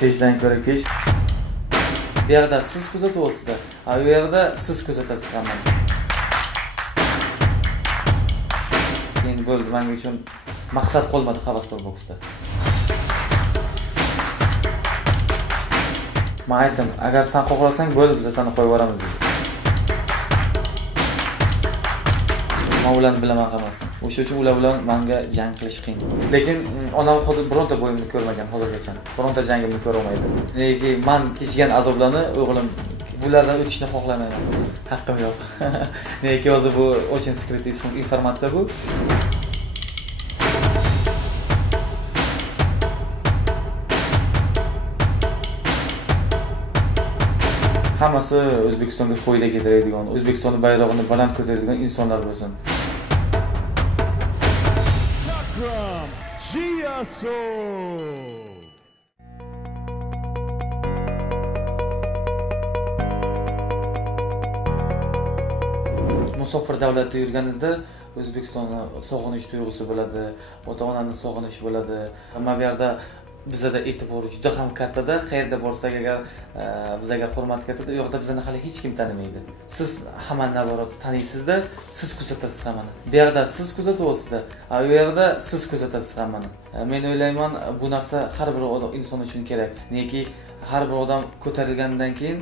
Kechdan ko'ra kech. Bu yerda siz kuzatyapsizda, bu yerda siz kuzatasiz hammani. Endi bo'ldi, menga uchun maqsad qolmadi havaskor boksda. Men aytdim, agar sen xohlasang bo'ldi, biz seni qo'yib yuboramiz dedi. Men ularni bilaman hammasini. O'sha uchun ular bilan menga jang qilish qiyin. Lekin onam hozir bironta bo'yimni ko'rmagan hozirgacha. Bironta jangimni ko'rolmaydi. Nega men kechgan azoblarni o'g'lim bulardan o'tishni xohlamayman. Haqqim yo'q. Nega hozir bu очень скрытый informatsiya bu. Hammasi O'zbekistonga foyda keltiradigan, O'zbekiston bayrog'ini baland ko'taradigan insonlar bo'lsin. Musofir davlatda yurganingizda O'zbekistonni sog'inish tuyg'usi bo'ladi, ota-onani sog'inish bo'ladi. Mana bu yerda bizda e'tibor juda ham kattada, qayerda borsak agar bizga hurmat kattada, u yoqda bizani hali hech kim tanimaydi. Siz hammani naborot taniysizda, siz kuzatasiz hammani. Bu yerda siz kuzatyapsizda, u yerda siz kuzatasiz hammani. Men o'ylayman, bu narsa har bir inson uchun kerak. Nega har bir odam ko'tarilgandan keyin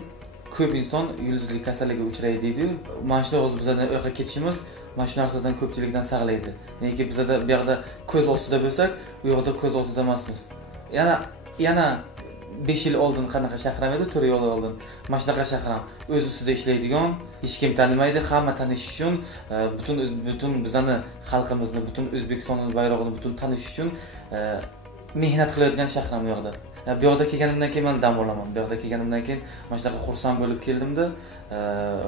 ko'p inson yulduzlik kasalligiga uchraydi deydi-yu. Mana shu hozir bizani u yoqqa ketishimiz mana shu narsadan ko'pchilikdan saqlaydi. Nega bizda bu yerda ko'z ostida bo'lsak, u yoqda ko'z ostida emasmiz. Yana 5 yil oldin qanaqa shahram edi, 4 yil oldin. Mana shunaqa shahram o'z ustida ishlaydigan, hech kim tanimaydi, hamma tanish uchun, butun bizani xalqimizni, butun O'zbekistonning bayrog'ini butun tanish uchun mehnat qilayotgan shahram bu yoqda. Bu yoqda kelganimdan keyin men dam olaman. Bu yoqda kelganimdan keyin mana shunaqa xursand bo'lib keldimda,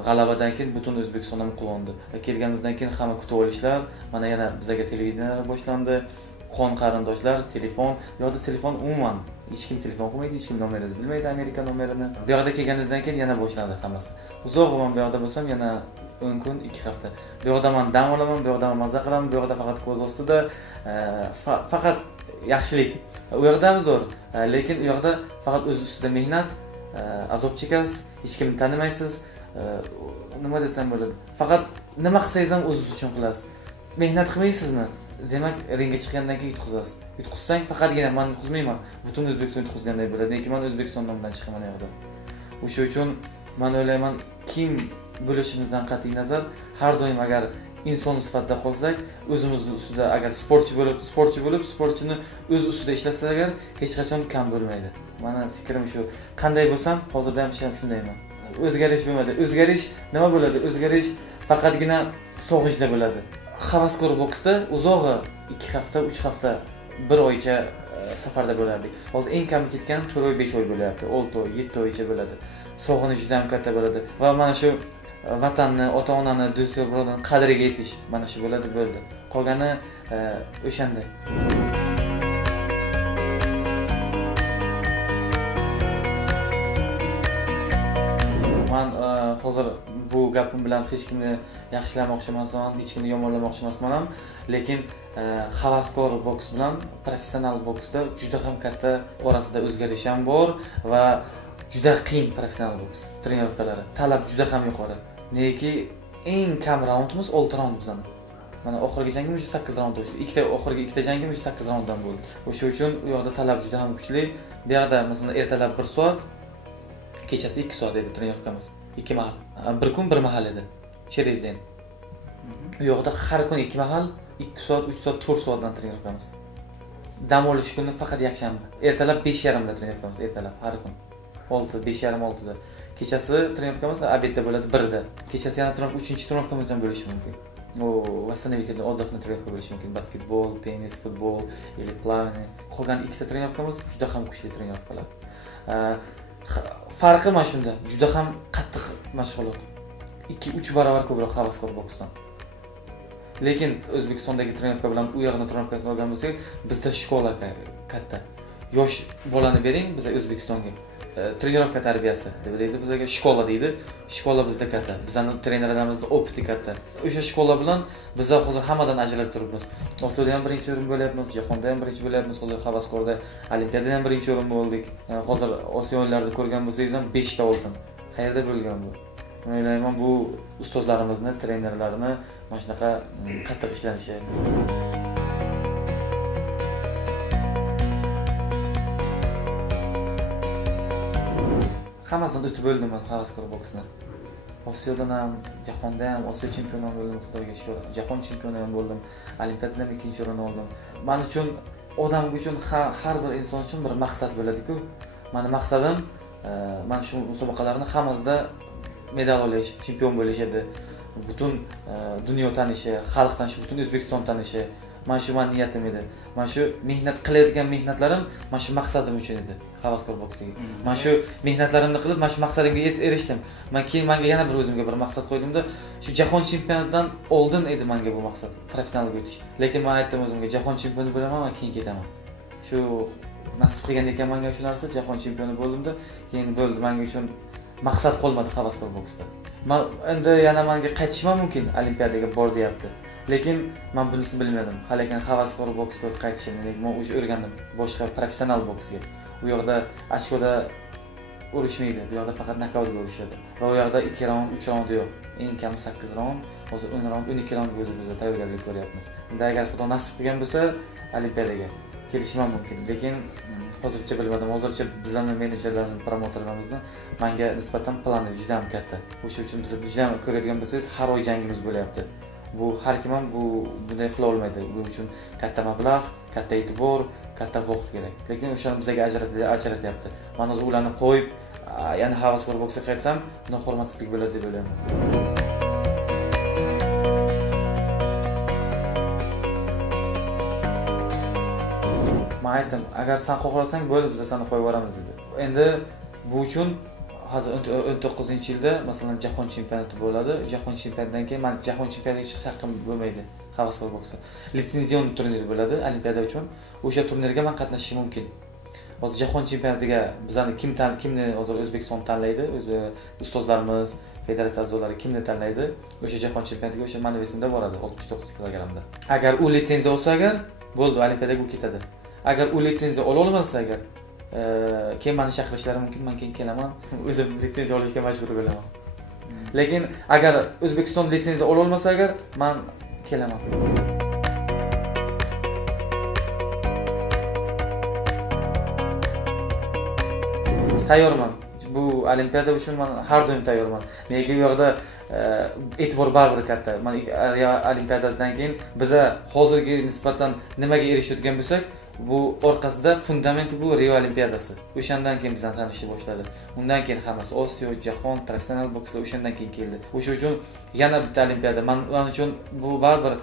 g'alabadan keyin butun O'zbekiston ham quvondi. Kelganimizdan keyin hamma kutib olishlar, mana yana bizga televideniyalar boshlandi. Qon qarindoshlar, telefon, yo'qda telefon umuman hech kim telefon qilmaydi, hech kim nomeringizni bilmaydi, Amerika nomerini. Bu yoqda kelganingizdan keyin yana boshlandi hammasi. Uzoq bo'lmam bu yoqda bo'lsam yana 10 kun, 2 hafta. Bu yoqda men dam olaman, bu yoqda maza qilaman, bu yoqda faqat ko'z ostida faqat yaxshilik. U yoqda ham zo'r, lekin u yoqda faqat o'z ustida mehnat, azob chekasiz, hech kimni tanimaysiz. Nima desam bo'ladi? Faqat nima qilsangiz ham o'zingiz uchun qilasiz. Mehnat qilmaysizmi? Demak, ringga chiqqandan keyin yutqizasiz. Yutqizsang faqatgina men yutqizmayman, butun O'zbekiston yutqizganday bo'ladi. Lekin men O'zbekiston nomidan chiqaman yoqda. O'sha uchun men o'ylayman, kim bo'lishimizdan qat'iy nazar, har doim agar inson sifatida qolsak, o'zimiz ustida agar sportchi bo'lib, sportchini o'z ustida ishlasa agar hech qachon kam bo'lmaydi. Meni fikrim shu. Qanday bo'lsam, hozirda ham shundayman. O'zgarish bo'lmaydi. O'zgarish nima bo'ladi? O'zgarish faqatgina sog'inchda bo'ladi. Havaskor boksda uzog'i 2 hafta, 3 hafta, 1 oycha safarda bo'lardik. Hozir eng kami ketgan 4 oy, 5 oy bo'lyapti. 6 oy, 7 oycha bo'ladi. Sog'inish juda ham katta bo'ladi va mana shu vatanni, ota-onani, do'stlar, birodarlarni qadriga yetish mana shu bo'ladi. Qolgani o'shanday. Men hozir bu gapim bilan hech kimni yaxshilamoqchi emasman, hech kimni yomonlamoqchi emasman ham, lekin havaskor boks bilan professional boksda juda ham katta orasida o'zgarish ham bor va juda qiyin professional boks trenirovkalari. Talab juda ham yuqori. Nega eng kam raundimiz 6 raund bizdan. Mana oxirgi jangimiz 8 raund o'tdi. Oxirgi 2ta jangimiz 8 raunddan bo'ldi. O'sha uchun u yoqda talab juda ham kuchli. Bu yoqda masalan ertalab 1 soat, kechasi 2 soat edi trenirovkamiz. 2 mahal. Bir kun 1 mahal edi. Cherezden. U yoqda har kun 2 mahal, 2 soat, 3 soat, 4 soatdan trenirovkamiz. Dam olish kuni faqat yakshanba. Ertalab 5:30 da trenirovkamiz, ertalab har kun. 6, 5:30, 6da. Kechasi trenirovkamiz obedda bo'ladi 1da. Kechasi yana 3-chi trenirovkamiz ham bo'lishi mumkin. Восстановительный отдых trenirovka bo'lishi mumkin. Basketbol, tennis, futbol, или плавание. Qolgan 2ta trenirovkamiz juda ham kuchli trenirovkalar. Farqi mana shunda, juda ham qattiq mashg'ulot. 2-3 barobar ko'proq havaskor boksdan. Lekin O'zbekistondagi trenirovka bilan u yoqning trenirovkasini olgan bo'lsak, bizda shkola katta. Yosh bolani bering biz O'zbekistonga. trenirovka tarbiyasi deb deydi bizga, shkola deydi. Shkola bizda katta. Bizning trenerlarimizning opiti katta. O'sha shkola bilan biz hozir hammadan ajralib turibmiz. Osiyoda ham birinchi o'rin bo'lyapmiz, jahonda ham birinchi bo'lyapmiz. Hozir havaskorda Olimpiadada ham birinchi o'rin bo'ldik. Hozir Osiyo o'yinlarida ko'rgan bo'lsangiz ham 5 ta oltin. Qayerda bo'lgan bu? Men o'ylayman bu ustozlarimizni, trenerlarni mana shunaqa qattiq ishlanishi. Hammasidan o'tib bo'ldim men havaskor boksni. Osiyodan ham, jahonda ham, Osiyo chempioni ham bo'ldim, Xudoga shukr. Jahon chempioni ham bo'ldim. Olimpiadada ham ikkinchi o'rin oldim. Men uchun, odam uchun, har bir inson uchun bir maqsad bo'ladi-ku. Mening maqsadim mana shu musobaqalarni hammasida medal olish, chempion bo'lish edi. Butun dunyo tanishi, xalq tanishi, butun O'zbekiston tanishi. Mana shu mening niyatim edi. Mana shu mehnat qilayotgan mehnatlarim mana shu maqsadim uchun edi, havaskor boksdagi. Mana shu mehnatlarimni qilib, mana shu maqsadimga erishdim. Menga yana bir o'zimga bir maqsad qo'ydimda, shu jahon chempionatidan oldin edi menga bu maqsad, professionalga o'tish. Lekin men aytdim o'zimga, jahon chempioni bo'laman, men keyin ketaman. Shu nasib qilgan ekan menga shu narsa, jahon chempioni bo'ldimda, keyin bo'ldi, menga uchun maqsad qolmadi havaskor boksda. Men endi yana menga qaytishim mumkin, olimpiadaga bor deyapti. Lekin men bunisini bilmadim. Halikan havaskor boksga qaytishim, men o'sha o'rgandim boshqa professional boksga. U yoqda ochkoda urishmaydi, bu yoqda faqat nokautga urishadi. Va u yoqda 2 raund, 3 raund yo'q. Eng kami 8 raund, hozir 10 raund, 12 raund o'zimizda tayyorgarlik ko'ryapmiz. Endi agar Xudo nasib qilgan bo'lsa, olimpiadaga kelishim mumkin. Lekin hozircha bilmadim. Hozircha bizlarning menejerlarimiz, promotorlarimizni menga nisbatan plani juda ham katta. O'sha uchun biz juda ham ko'radigan bo'lsangiz, har oy jangimiz bo'lyapti. Bu har kim ham bunday qila olmaydi. Bu uchun katta mablag', katta e'tibor, katta vaqt kerak. Lekin o'shani bizga ajratyapti. Men o'zi ularni qo'yib, yana havaskor boksga qaytsam, bundan hurmatsizlik bo'ladi deb o'ylayman. Men aytdim, agar sen xohlasang, bo'ldi, biz seni qo'yib yuboramiz dedi. Endi bu uchun hozir 19-yilda masalan jahon chempionati bo'ladi. Jahon chempionatidan keyin men jahon chempionatiga chiqish haqqim bo'lmaydi havaskor boksda. Litsenzion turnir bo'ladi olimpiada uchun. O'sha turnirga men qatnashishim mumkin. Hozir jahon chempionatiga bizlarni kimni hozir O'zbekiston tanlaydi? O'z ustozlarimiz, federatsiya a'zolari kimni tanlaydi? O'sha jahon chempionatiga o'sha meni esimda boradi 69 kilogramda. Agar u litsenziya olsa, agar bo'ldi, olimpiadaga u ketadi. Agar u litsenziya ola olmasa, agar keyin meni chaqirishlari mumkin, men keyin kelaman. O'zim litsenziya olishga majbur bo'laman. Lekin agar O'zbekiston litsenziya ola olmasa, agar men kelaman. Tayyorman. Bu olimpiada uchun men har doim tayyorman. Nega u yoqda e'tibor baribir katta. Men olimpiadadan keyin biz hozirgi nisbatan nimaga erishayotgan bo'lsak, bu orqasida fundament bu Rio olimpiadasi. O'shandan keyin bizdan tanishib boshladi. Undan keyin hammasi Osiyo, jahon, professional bokslar o'shandan keyin keldi. O'sha uchun yana bitta olimpiada. Men uchun bu baribir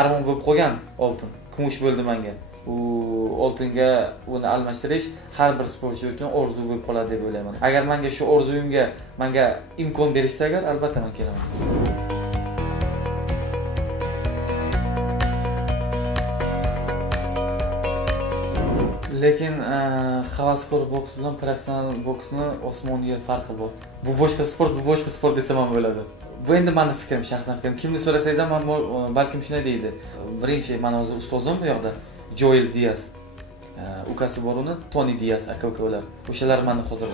armon bo'lib qolgan oltin. Kumush bo'ldi menga. U oltinga uni almashtirish har bir sportchi uchun orzu bo'lib qoladi deb o'ylayman. Agar menga shu orzuyimga imkon berishsa, agar albatta men kelaman. Lekin havaskor boks bilan professional boksni osmon yer farqi bor. Bu boshqa sport desam ham bo'ladi. Bu endi mening fikrim, shaxsan fikrim. Kimni so'rasangiz ham balkim shunday deydi. Birinchi men hozir ustozim bu yoqda Joel Diaz. Ukasi bor uni, Tony Diaz aka-ukalar. O'shalar meni hozir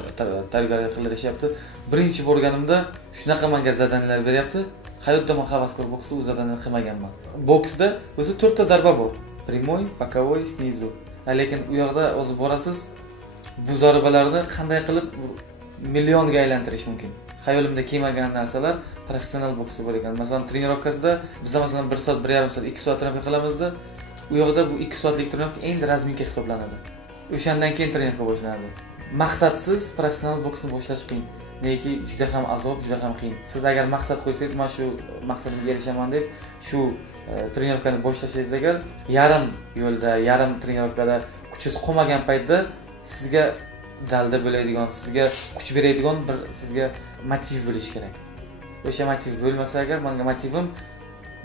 tayyorgarlik qilishyapti. Birinchi borganimda shunaqa menga zadanlar beryapti. Hayotda men havaskor boksda o'z zadanini qilmaganman. Boksda o'zi 4 ta zarba bor. Primoy, bokovoy, snizu. Lekin u yoqda o'zi borasiz, bu zarbalarni qanday qilib millionga aylantirish mumkin. Xayolimda kelmagan narsalar professional boksda bor ekan. Masalan, trenirovkasida biz masalan 1 soat, 1,5 soat, 2 soat trenirovka qilamizda, u yoqda bu 2 soatlik trenirovka endi razminka hisoblanadi. O'shandan keyin trenirovka boshlanadi. Maqsadsiz professional boksni boshlash qiyin. Nega juda ham azob, juda ham qiyin. Siz agar maqsad qo'ysangiz, men shu maqsadimga erishaman deb shu trenirovkani boshlashingiz agar yarim yo'lda, yarim trenirovkada kuchingiz qolmagan paytda sizga dalda bo'ladigan, sizga kuch beradigan bir sizga motiv bo'lishi kerak. O'sha motiv bo'lmasa agar, menga motivim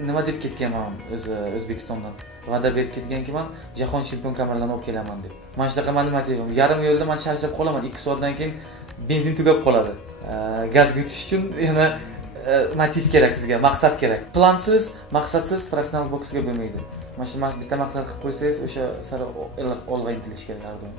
nima deb ketganman o'zi O'zbekistondan. va'da berib ketganki, men jahon chempion kamarlarini olib kelaman deb. Mana shunaqa mani motivim. Yarim yo'lda men charchab qolaman. 2 soatdan keyin benzin tugab qoladi. Gazga o'tish uchun yana motiv kerak sizga, maqsad kerak. Plansiz, maqsadsiz professional boksga bo'lmaydi. Mana shu bitta maqsad qilib qo'ysangiz, o'sha sari olg'a intilish kerak har doim.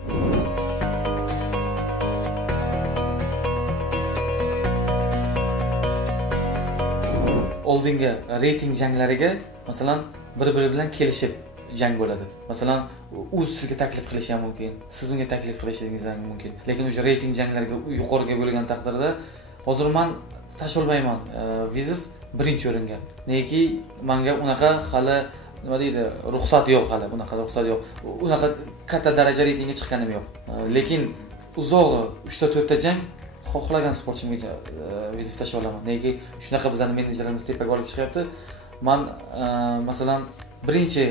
Oldingi reyting janglariga, masalan, bir-biri bilan kelishib jang bo'ladi. Masalan, u sizga taklif qilishi ham mumkin, siz unga taklif qilishingiz ham mumkin. Lekin o'sha reyting janglariga yuqoriga bo'lgan taqdirda, hozir men tasholmayman Vizov birinchi o'ringa. Neki menga unaqa hali nima deydi, ruxsat yo'q hali, unaqa ruxsat yo'q. Unaqa katta daraja reytingga chiqqanim yo'q. Lekin uzog'i 3 ta 4 ta jang xohlagan sportchimga Vizov tasha olaman. Nega shunaqa bizning menejerimiz tepaga olib chiqyapti. Men masalan birinchi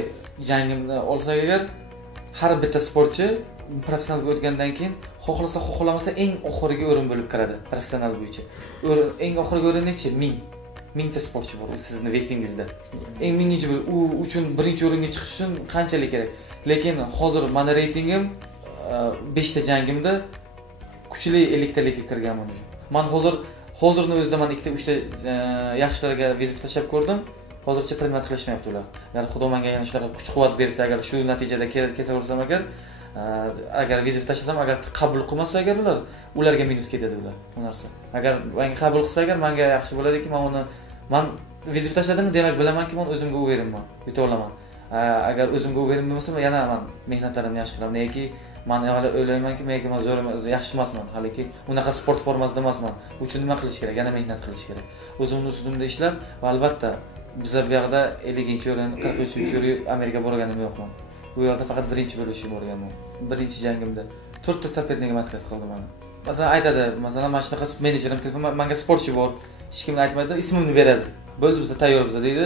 jangimni olsak agar, har bitta sportchi professionalga o'tgandan keyin xohlasa xohlamasa eng oxirgi o'rin bo'lib kiradi professional bo'yicha. Eng oxirgi o'rin nechi? 1000 ta sportchi bor sizning vesingizda. Eng minginchi u uchun birinchi o'ringa chiqish uchun qanchalik kerak? Lekin hozir meni reytingim 5 ta jangimda kuchli 50 talikka kirganman. Men hozirning o'zida men 2 ta 3 ta yaxshilarga Vizov tashlab ko'rdim. Hozircha primat qilishmayapti ular. Ya'ni Xudo menga yana shunaqa kuch-quvvat bersa, agar shu natijada ketaversam agar Vizov tashlasam, agar qabul qilmasa agar ularga minus ketadi ular. Bu narsa. Agar menga qabul qilsa agar menga yaxshi bo'ladiki, men Vizov tashladim, demak bilamanki men o'zimga o'verimman, yuta olaman. Agar o'zimga o'verim bo'lmasa, yana men mehnatlarimni yaxshi qilaman. Nega men hali o'ylaymanki, men zo'r emas, yaxshi emasman. Haliki unaqa sport formasida emasman. Bu uchun nima qilish kerak? Yana mehnat qilish kerak. O'zimning ustimda ishlab va albatta bizlar bu yoqda 50-o'rin, 43-o'rin Amerika borganim yo'qman. Bu yoqda faqat birinchi bo'lishim borganman. Birinchi jangimda 4 ta sopernikga matkaz qildim men. Masalan aytadi, masalan mana shunaqa menejerim telefon menga sportchi bor, hech kimni aytmaydi, ismimni beradi. Bo'ldi, biz tayyormiz deydi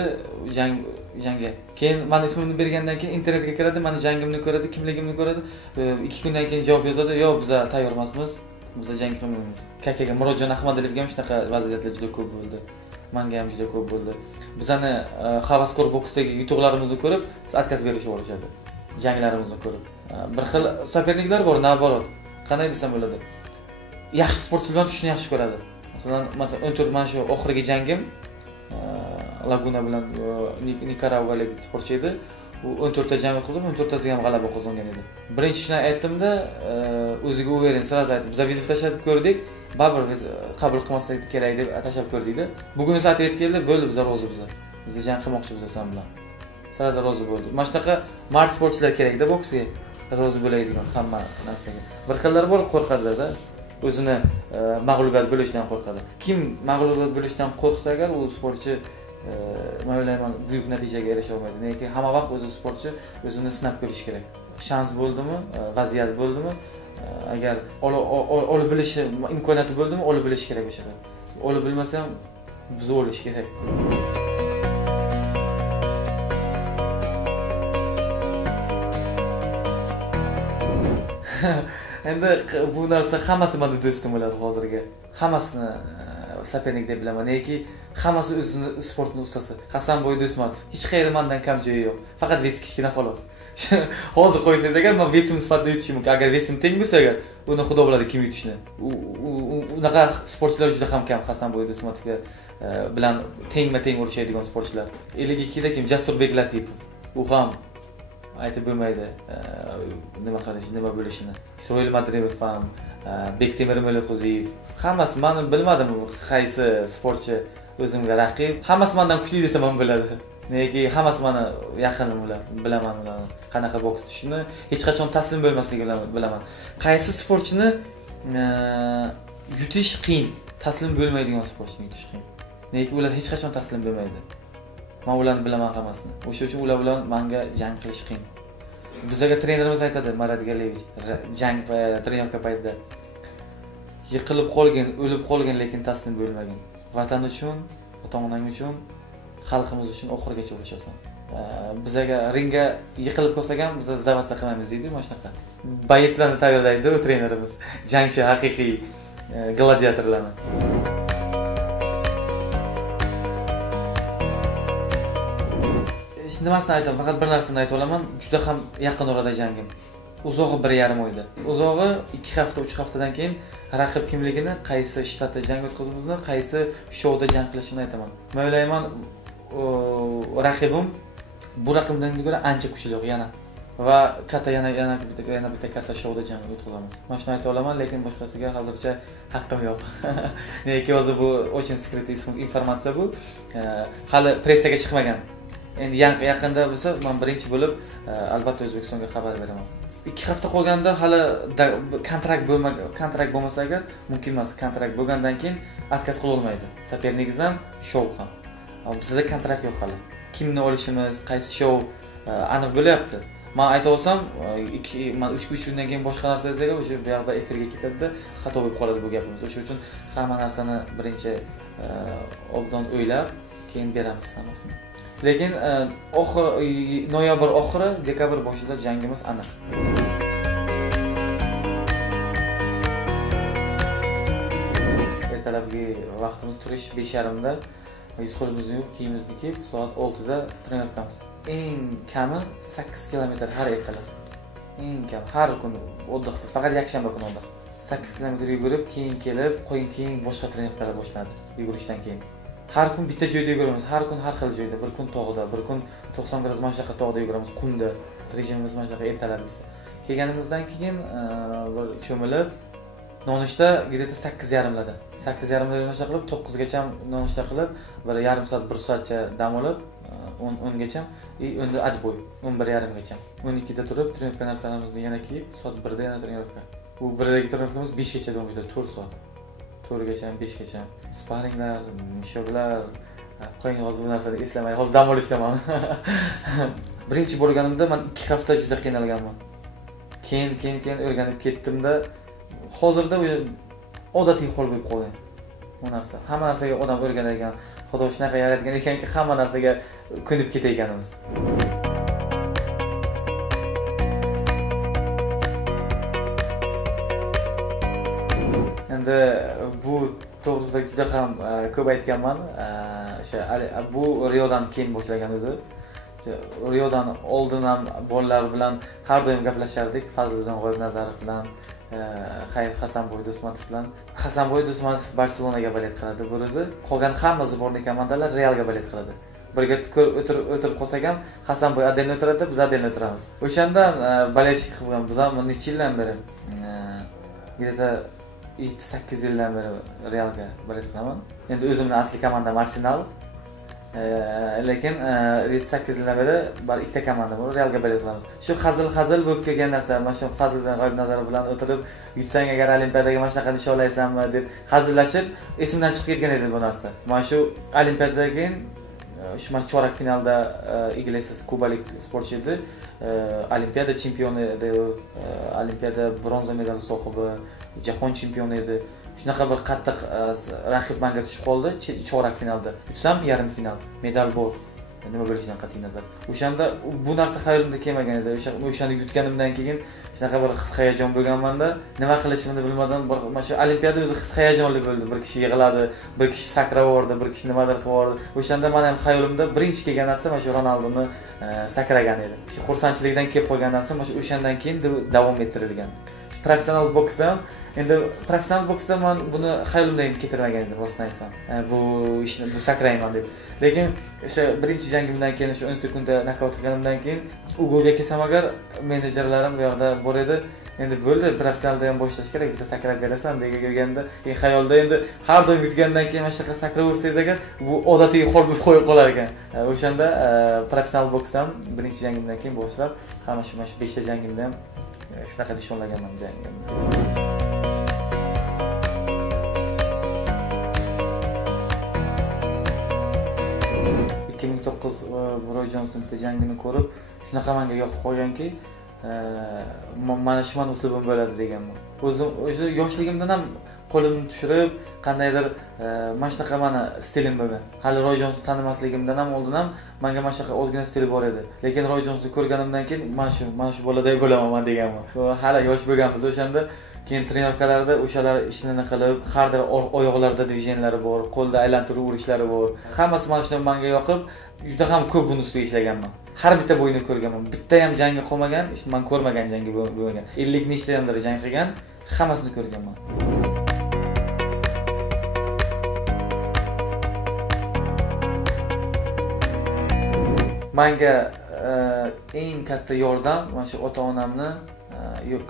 jangga. Keyin men ismimni bergandan keyin internetga kiradi, meni jangimni ko'radi, kimligimni ko'radi. 2 kundan keyin javob yozadi, "Yo'q, biz tayyor emasmiz, biz jang qilmaymiz." Kakaga Murodjon Ahmadovga ham shunaqa vaziyatlar juda ko'p bo'ldi. Menga ham juda ko'p bo'ldi. Bizani havaskor boksdagi yutuqlarimizni ko'rib, отказ berishib olishadi. Janglarimizni ko'rib. Bir xil soperniklar bor, naborot. Qanday desam bo'ladi? Yaxshi sportchilar bilan tushni yaxshi ko'radi. Masalan, 14 mana shu oxirgi jangim Laguna bilan Nikaragvalik sportchi edi. U 14 ta jang o'tkazib, 14 tasiga ham g'alaba qozongan edi. Birinchi shuni aytdim-da, o'ziga o'verin, sirasi aytib, biz Vizov tashlab ko'rdik. Baribir biz qabul qilmasak kerak deb tashlab ko'rdik-da. Bugun esa aytib keldi, bo'ldi, biz rozi biz. Biz jang qilmoqchimiz sen bilan. Sirasi rozi bo'ldi. Mana shunaqa mard sportchilar kerak-da boksga. Rozi bo'ladigan hamma narsaga. Bir xillar bor, qo'rqadilar-da. O'zini mag'lubiyat bo'lishdan qo'rqadi. Kim mag'lubiyat bo'lishdan qo'rqsa agar, u sportchi men o'ylayman buyuk natijaga erisha olmaydi. Nega hamma vaqt o'zi sportchi o'zini sinab ko'rish kerak. Shans bo'ldimi, vaziyat bo'ldimi, agar olib bilishi imkoniyati bo'ldimi, olib bilish kerak o'sha. Olib bilmasa ham biz o'lish kerak. Endi bu narsa hammasi menda do'stim bo'ladi hozirga. Hammasini sopernik deb bilaman. Nega hammasi o'zini sportning ustasi. Hasanboy Do'stmatov. Hech qayerda mendan kam joyi yo'q. Faqat vesi kichkina xolos. Hozir qo'ysangiz agar men vesim sifatida yutishim mumkin. Agar vesim teng bo'lsa agar, uni xudo biladi kim yutishni. Unaqa sportchilar juda ham kam Hasanboy Do'stmatovga bilan tengma-teng urishadigan sportchilar. 52 da kim Jasurbek Latipov. U ham aytib bo'lmaydi nima qilish, nima bo'lishini. Isroil Madrimov ham, Bektemir Meliqo'ziyev, hammasi men bilmadim qaysi sportchi o'zimga raqib. Hammasi mendan kuchli desam ham bo'ladi. Nega hammasi meni yaqinim ular, bilaman ularni. Qanaqa boks tushishini, hech qachon taslim bo'lmasligini bilaman. Qaysi sportchini yutish qiyin, taslim bo'lmaydigan sportchini yutish qiyin. Nega ular hech qachon taslim bo'lmaydi. Men ularni bilaman hammasini. O'sha uchun ular bilan menga jang qilish qiyin. Bizga trenerimiz aytadi, Marat Galevich, jang va trenировка paytida yiqilib qolgan, o'lib qolgan, lekin taslim bo'lmagan. Vatan uchun, ota-onang uchun, xalqimiz uchun oxirigacha urashasan. Bizga ringga yiqilib qolsak ham biz zavatsiya qilmaymiz deydi, mana shunaqa. Bayitlarni tayyorlaydi u trenerimiz. Jangchi haqiqiy gladiatorlarni. hech nimasini aytaman, faqat bir narsani ayta olaman, juda ham yaqin orada jangim. Uzog'i 1,5 oyda. Uzog'i 2 hafta, 3 haftadan keyin raqib kimligini, qaysi shtatda jang o'tkazishimizni, qaysi shouda jang qilishimni aytaman. Men o'ylayman, raqibim bu raqibdan ko'ra ancha kuchliroq yana. Va katta yana bitta katta shouda jang o'tkazamiz. Men shuni ayta olaman, lekin boshqasiga hozircha haqqim yo'q. Nega hozir bu очень скрытый informatsiya bu. Hali pressaga chiqmagan. Endi yaqinda bo'lsa, men birinchi bo'lib albatta O'zbekistonga xabar beraman. 2 hafta qolganda hali kontrakt bo'lmasa agar mumkin emas. Kontrakt bo'lgandan keyin отказ qila olmaydi. Sopernigingiz ham, shou ham. Bizda kontrakt yo'q hali. Kimni olishimiz, qaysi shou aniq bo'lyapti. Men ayta olsam, 3 kundan keyin boshqa narsa desak, o'sha bu yoqda efirga ketadi, xato bo'lib qoladi bu gapimiz. O'sha uchun hamma narsani birinchi obdon o'ylab, keyin beramiz hammasini. Lekin noyabr oxiri, dekabr boshida jangimiz aniq. Ertalabki vaqtimiz turish 5:30 da. Yuz-qo'limizni yuvib, kiyimimizni kiyib, soat 6 da trenirovkamiz. Eng kami 8 kilometr har ertalab. Eng kam har kun o'ddiqsiz, faqat yakshanba kuni o'ddiq. 8 kilometr yugurib, keyin kelib, keyin boshqa trenirovkalar boshlanadi yugurishdan keyin. Har kun bitta joyda yuguramiz, har kun har xil joyda, bir kun tog'da, bir kun 90 gradus mana shunaqa tog'da yuguramiz, qumda. Rejimimiz mana shunaqa ertalabisi. Kelganimizdan keyin bir cho'milib, nonushta где-то 8:30larda. 8:30da nonushta qilib, 9gacha nonushta qilib, bir yarim soat, 1 soatcha dam olib, 10gacha, endi отбой, 11:30gacha. 12da turib, trenirovka narsalarimizni yana kiyib, soat 1da yana trenirovka. Bu 1dagi trenirovkamiz 5gacha davom etadi, 4 soat. 4gacha, 5gacha. Sparinglar, mishoglar, qo'ying hozir bu narsani eslamay, hozir dam olishdaman. Birinchi bo'lganimda men 2 hafta juda qiynalganman. Keyin o'rganib ketdimda, hozirda odatiy hol bo'lib qolgan. Bu narsa. Hamma narsaga odam o'rganar ekan, Xudo shunaqa yaratgan ekanki, hamma narsaga ko'nib ketayotganimiz. Endi bu to'g'risida juda ham ko'p aytganman. Bu Riodan keyin boshlagan o'zi. Riodan oldin ham bolalar bilan har doim gaplashardik, Fazliddin G'oibnazarov bilan, Hasanboy Do'stmatov bilan. Hasanboy Do'stmatov Barselonaga balet qiladi bu o'zi. Qolgan hamma zborniy komandalar Realga balet qiladi. Birga o'tirib qolsak ham Hasanboy adel o'tiradi, biz adel o'tiramiz. O'shandan baletchik qilgan, biz ham necha yildan beri где-то 7-8 yildan beri Realga balet qilaman. Endi o'zimning asli komandam Arsenal. Lekin 7-8 yildan beri bir ikkita komanda bor, Realga balet qilamiz. Shu hazil bo'lib kelgan narsa, mana shu Fazliddin G'oibnazarov bilan o'tirib, yutsang agar Olimpiadaga mana shunaqa nishonlaysanmi deb hazillashib, esimdan chiqib ketgan edi bu narsa. Mana shu Olimpiadadan keyin shu chorak finalda Iglesias kubalik sportchi edi. Olimpiada chempioni edi, Olimpiada bronza medali sohibi, jahon chempioni edi. Shunaqa bir qattiq raqib menga tushib qoldi chorak finalda. Yutsam yarim final, medal bor. Nima bo'lishidan qat'iy nazar. O'shanda bu narsa xayolimda kelmagan edi. O'shani yutganimdan keyin shunaqa bir his-hayajon bo'lganmanda, nima qilishimni bilmadan, mana shu Olimpiada o'zi his-hayajonli bo'ldi. Bir kishi yig'ladi, bir kishi sakravordi, bir kishi nimadir qilib. O'shanda men ham xayolimda birinchi kelgan narsa mana shu Ronaldoni sakragan edi. Shu xursandchilikdan kelib qolgan narsa mana shu o'shandan keyin davom ettirilgan. Professional boksda ham endi professional boksda men buni xayolimdan ketirmagan edim, rostini aytsam. Bu ishni bu sakrayman deb. Lekin o'sha birinchi jangimdan keyin o'sha 10 sekundda nokaut qilganimdan keyin Ugoga kelsam agar menejerlarim bu yoqda bor edi. Endi bo'ldi, professionalda ham boshlash kerak, bitta sakrab berasan deganida, xayolda endi har doim yutgandan keyin mana shunaqa sakraversangiz agar bu odatiy hol bo'lib qo'yib qolar ekan. O'shanda professional boksdan birinchi jangimdan keyin boshlab, hamma shu 5 ta jangimda ham shunaqa nishonlaganman jangimni. 2009 Roy Jonsning bitta jangini ko'rib, shunaqa menga yoqib qolganki, mana shu men uslubim bo'ladi deganman. O'zim o'sha yoshligimdan ham qo'limni tushirib, qandaydir mana shunaqa meni stilim bo'lgan. Hali Roy Jonsni tanimasligimdan ham oldin ham menga mana shunaqa ozgina stil bor edi. Lekin Roy Jonsni ko'rganimdan keyin mana shu boladay bo'laman deganman. Hali yosh bo'lganmiz o'shanda. Keyin trenirovkalarda o'shalar ishini qilib, har bir oyoqlarda dvijeniylari bor, qo'lda aylantirib urishlari bor. Hammasi mana shu menga yoqib, juda ham ko'p buni ustiga ishlaganman. har bitta bo'yini ko'rganman. Bitta ham jangi qolmagan, men ko'rmagan jangi bo'lmagan. 50 nechtadir jang qilgan, hammasini ko'rganman. Menga eng katta yordam mana shu ota-onamni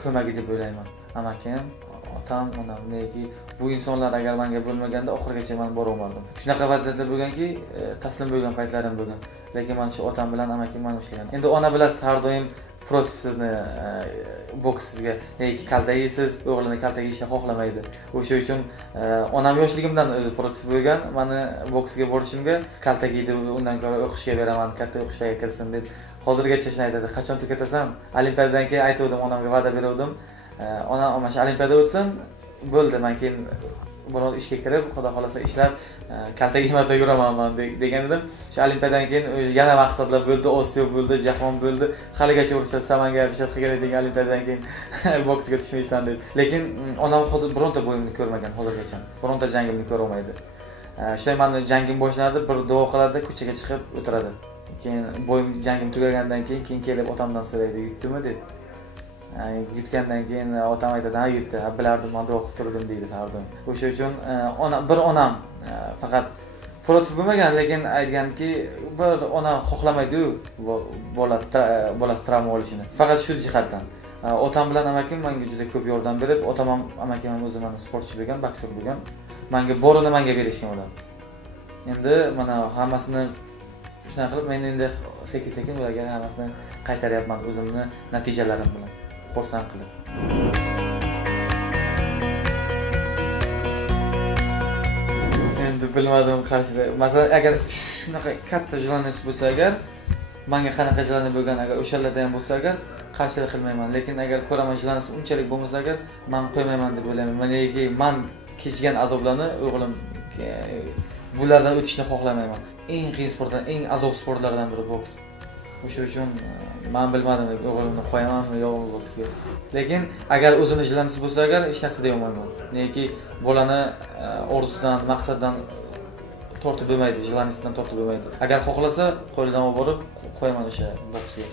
ko'magi deb o'ylayman. Amakim, otam, onam, nega bu insonlar agar menga bo'lmaganda oxirigacha men bora olmadim. Shunaqa vaziyatlar bo'lganki, taslim bo'lgan paytlarim bo'lgan. Lekin men shu otam bilan amakim meni ushlagan. Endi ona bilasiz, har doim protiv sizni boksizga, nega kaltak yeysiz, o'g'lini kaltak yeyishni xohlamaydi. O'sha uchun onam yoshligimdan o'zi protiv bo'lgan, meni boksga borishimga kaltak yeydi, undan ko'ra o'qishga beraman, katta o'qishlarga kirsin deb. Hozirgacha shuni aytadi. Qachon tugatasan? Olimpiadadan keyin aytdim, onamga va'da berdim. Onam mana shu olimpiada o'tsin, bo'ldi. Men keyin biror ishga kirib, xudo xolasa ishlab, kaltak yemasa yuraman men degan edim. Shu olimpiadadan keyin yana maqsadlar bo'ldi, Osiyo bo'ldi, jahon bo'ldi. Haligacha urishadi, samanga pishat qilgan edik olimpiadadan keyin boksga tushmaysan deb. Lekin onam hozir bironta bo'yimni ko'rmagan hozirgacha. Bironta jangimni ko'ra olmaydi. Shay meni jangim boshlanadi, bir duo qiladi, ko'chaga chiqib o'tiradi. Keyin bo'yim jangim tugagandan keyin kelib otamdan so'raydi, yutdimi deb. Yutgandan keyin otam aytadi, ha yutdi, bilardim, men duo qilib turdim deydi har doim. O'sha uchun onam faqat protiv bo'lmagan, lekin aytganki, bir onam xohlamaydi-ku bolasi travma olishini. Faqat shu jihatdan. Otam bilan amakim menga juda ko'p yordam berib, otam ham amakim ham o'zi mana sportchi bo'lgan, boksyor bo'lgan. Menga borini menga berishgan ular. Endi mana hammasini shunaqa qilib, men endi sekin-sekin ularga hammasini qaytaryapman o'zimni natijalarim bilan. Xursand qilib. Endi bilmadim qarshida. Masalan, agar shunaqa katta jilonnes bo'lsa agar, menga qanaqa jilonnes bo'lgan agar o'shalarda ham bo'lsa agar, qarshilik qilmayman. Lekin agar ko'raman jilonnes unchalik bo'lmasa agar, men qo'ymayman deb o'ylayman. Meniki men kechgan azoblarni o'g'lim bulardan o'tishni xohlamayman. Eng qiyin sportlar, eng azob sportlardan biri boks. O'sha uchun men bilmadim, o'g'limni qo'yamanmi yo'qmi boksga. Lekin agar o'zini jilonsiz bo'lsa agar, hech narsa deya olmayman. Nega bolani orzudan, maqsaddan tortib bo'lmaydi, jilonsidan tortib bo'lmaydi. Agar xohlasa, qo'lidan olib borib qo'yaman o'sha boksga.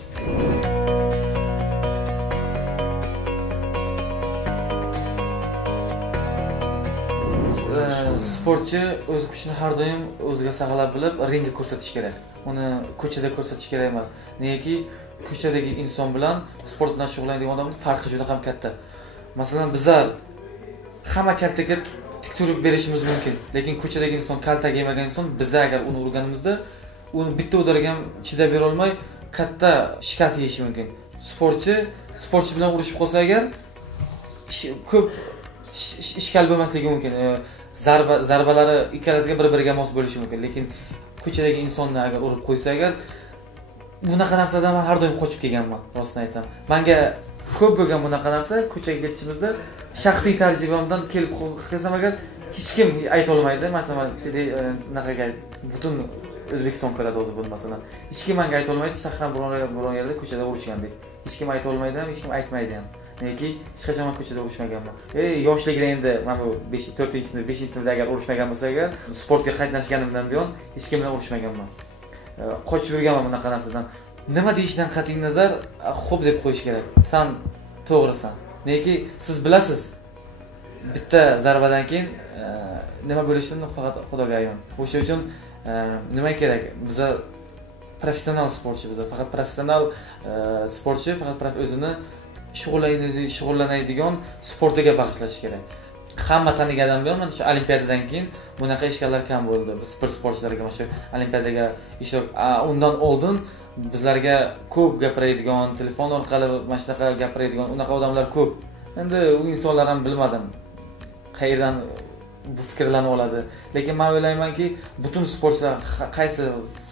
Sportchi o'z kuchini har doim o'ziga saqlab bilib, ringga ko'rsatish kerak. Uni ko'chada ko'rsatish kerak emas. Negaki ko'chadagi inson bilan sport bilan shug'ullanadigan odamning farqi juda ham katta. Masalan, bizlar hamma kaltaga tik turib berishimiz mumkin, lekin ko'chadagi inson kaltak yemagan inson biz agar uni urganimizda, uni bitta udariga ham chidab bera olmay katta shikast yeyishi mumkin. Sportchi bilan urishib qolsa agar ko'p ishkal bo'lmasligi mumkin. Zarbalari ikkalasiga bir-biriga mos bo'lishi mumkin, lekin ko'chadagi insonni agar urib qo'ysa agar, bunaqa narsadan men har doim qochib kelganman, rostini aytsam. Menga ko'p bo'lgan bunaqa narsa ko'chaga ketishimizda shaxsiy tajribamdan kelib qilsam agar hech kim ayta olmaydi. Masalan, naqaga butun O'zbekiston ko'radi o'zi buni masalan. Hech kim menga ayta olmaydi, shahar biron yerda ko'chada urishgandek. Hech kim ayta olmaydi ham, hech kim aytmaydi ham. Nega hech qachon men ko'chada urishmaganman. Yoshligida endi men bu 4-sinf, 5-sinfda agar urishmagan bo'lsa agar, sportga qatnashganimdan buyon hech kim bilan urishmaganman. Qochib yurganman bunaqa narsadan. Nima deyishdan qat'iy nazar, xo'p deb qo'yish kerak. Sen to'g'risan. Nega siz bilasiz, bitta zarbadan keyin nima bo'lishini faqat Xudoga ayon. O'sha uchun nima kerak? Biza professional sportchi, biza faqat professional sportchi, faqat o'zini shug'ullanadigan sportiga bag'ishlash kerak. Hamma tanigandan buyon mana shu olimpiadadan keyin bunaqa ishkallar kam bo'ldi. Biz bir sportchilarga mana shu olimpiadaga ishtirok, undan oldin bizlarga ko'p gapiradigan, telefon orqali mana shunaqa gapiradigan unaqa odamlar ko'p. Endi u insonlar ham bilmadim qayerdan bu fikrlarni oladi. Lekin men o'ylaymanki, butun sportchilar qaysi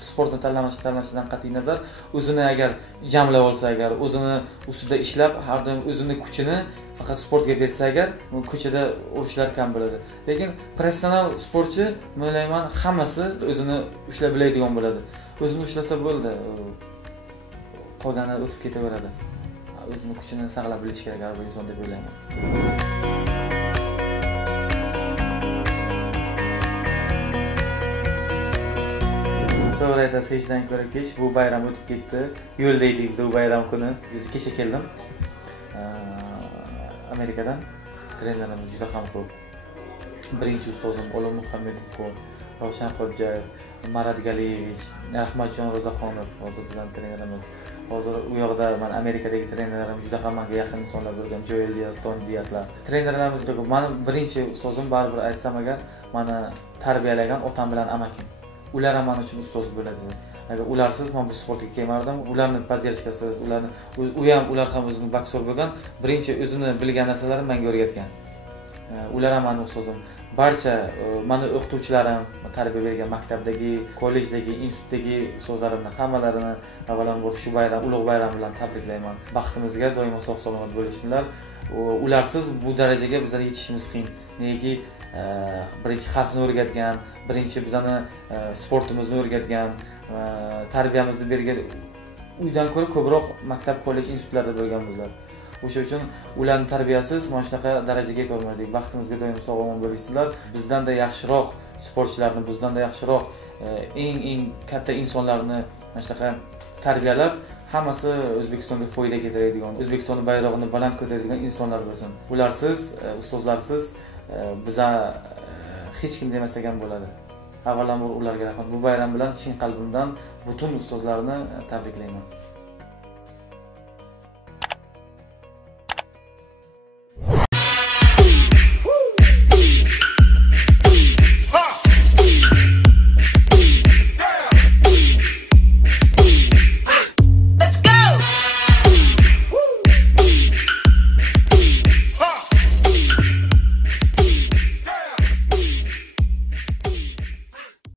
sportni tanlashidan qat'iy nazar o'zini agar jamlab olsa agar, o'zini ustida ishlab, har doim o'zini kuchini faqat sportga bersa agar, ko'chada urushlar kam bo'ladi. Lekin professional sportchi, men o'ylayman, hammasi o'zini ushlab biladigan bo'ladi. O'zini ushlasa bo'ldi, qolgani o'tib ketaveradi. O'zini kuchini saqlab bilish kerak har bir inson deb o'ylayman. To'g'ri aytasiz hechdan ko'ra kech bu bayram o'tib ketdi. Yo'lda edik biz bu bayram kuni. Biz kecha keldim. Amerikadan trenerlarimiz juda ham ko'p. Birinchi ustozim O'lim Muhammedov ko'p, Ravshan Xo'jayev, Marat Galiyevich, Rahmatjon Ro'zaxonov hozir bilan trenerimiz. Hozir u yoqda men Amerikadagi trenerlarim juda ham menga yaqin insonlar bo'lgan, Joel Diaz, Tony Diazlar. Trenerlarimiz juda ko'p. Meni birinchi ustozim baribir aytsam agar meni tarbiyalagan otam bilan amakim. Ular ham men uchun ustoz bo'ladi. Agar ularsiz men bu sportga kelmardim. Ularni poddershkasiz, ular ham o'zini boksor bo'lgan, birinchi o'zini bilgan narsalarini menga o'rgatgan. Ular ham meni ustozim. Barcha meni o'qituvchilarim, tarbiya bergan maktabdagi, kollejdagi, institutdagi ustozlarimni hammalarini avvalambor shu bayram, ulug' bayram bilan tabriklayman. Baxtimizga doimo sog'-salomat bo'lishsinlar. Ularsiz bu darajaga bizlar yetishimiz qiyin. Negaki birinchi xalqni o'rgatgan, birinchi bizani sportimizni o'rgatgan, tarbiyamizni bergan uydan ko'ra ko'proq maktab, kollej, institutlarda bo'lgan bizlar. O'sha uchun ularning tarbiyasiz mana shunaqa darajaga yeta olmadik. Baxtimizga doim sog'-omon bo'linglar. Bizdan-da yaxshiroq sportchilarni, bizdan-da yaxshiroq eng katta insonlarni mana shunaqa tarbiyalab, hammasi O'zbekistonga foyda keltiradigan, O'zbekistonning bayrog'ini baland ko'taradigan insonlar bo'lsin. Ularsiz, ustozlarsiz biza hech kim demasagan bo'ladi. Avvalambor ularga rahmat. Bu bayram bilan chin qalbimdan butun ustozlarni tabriklayman.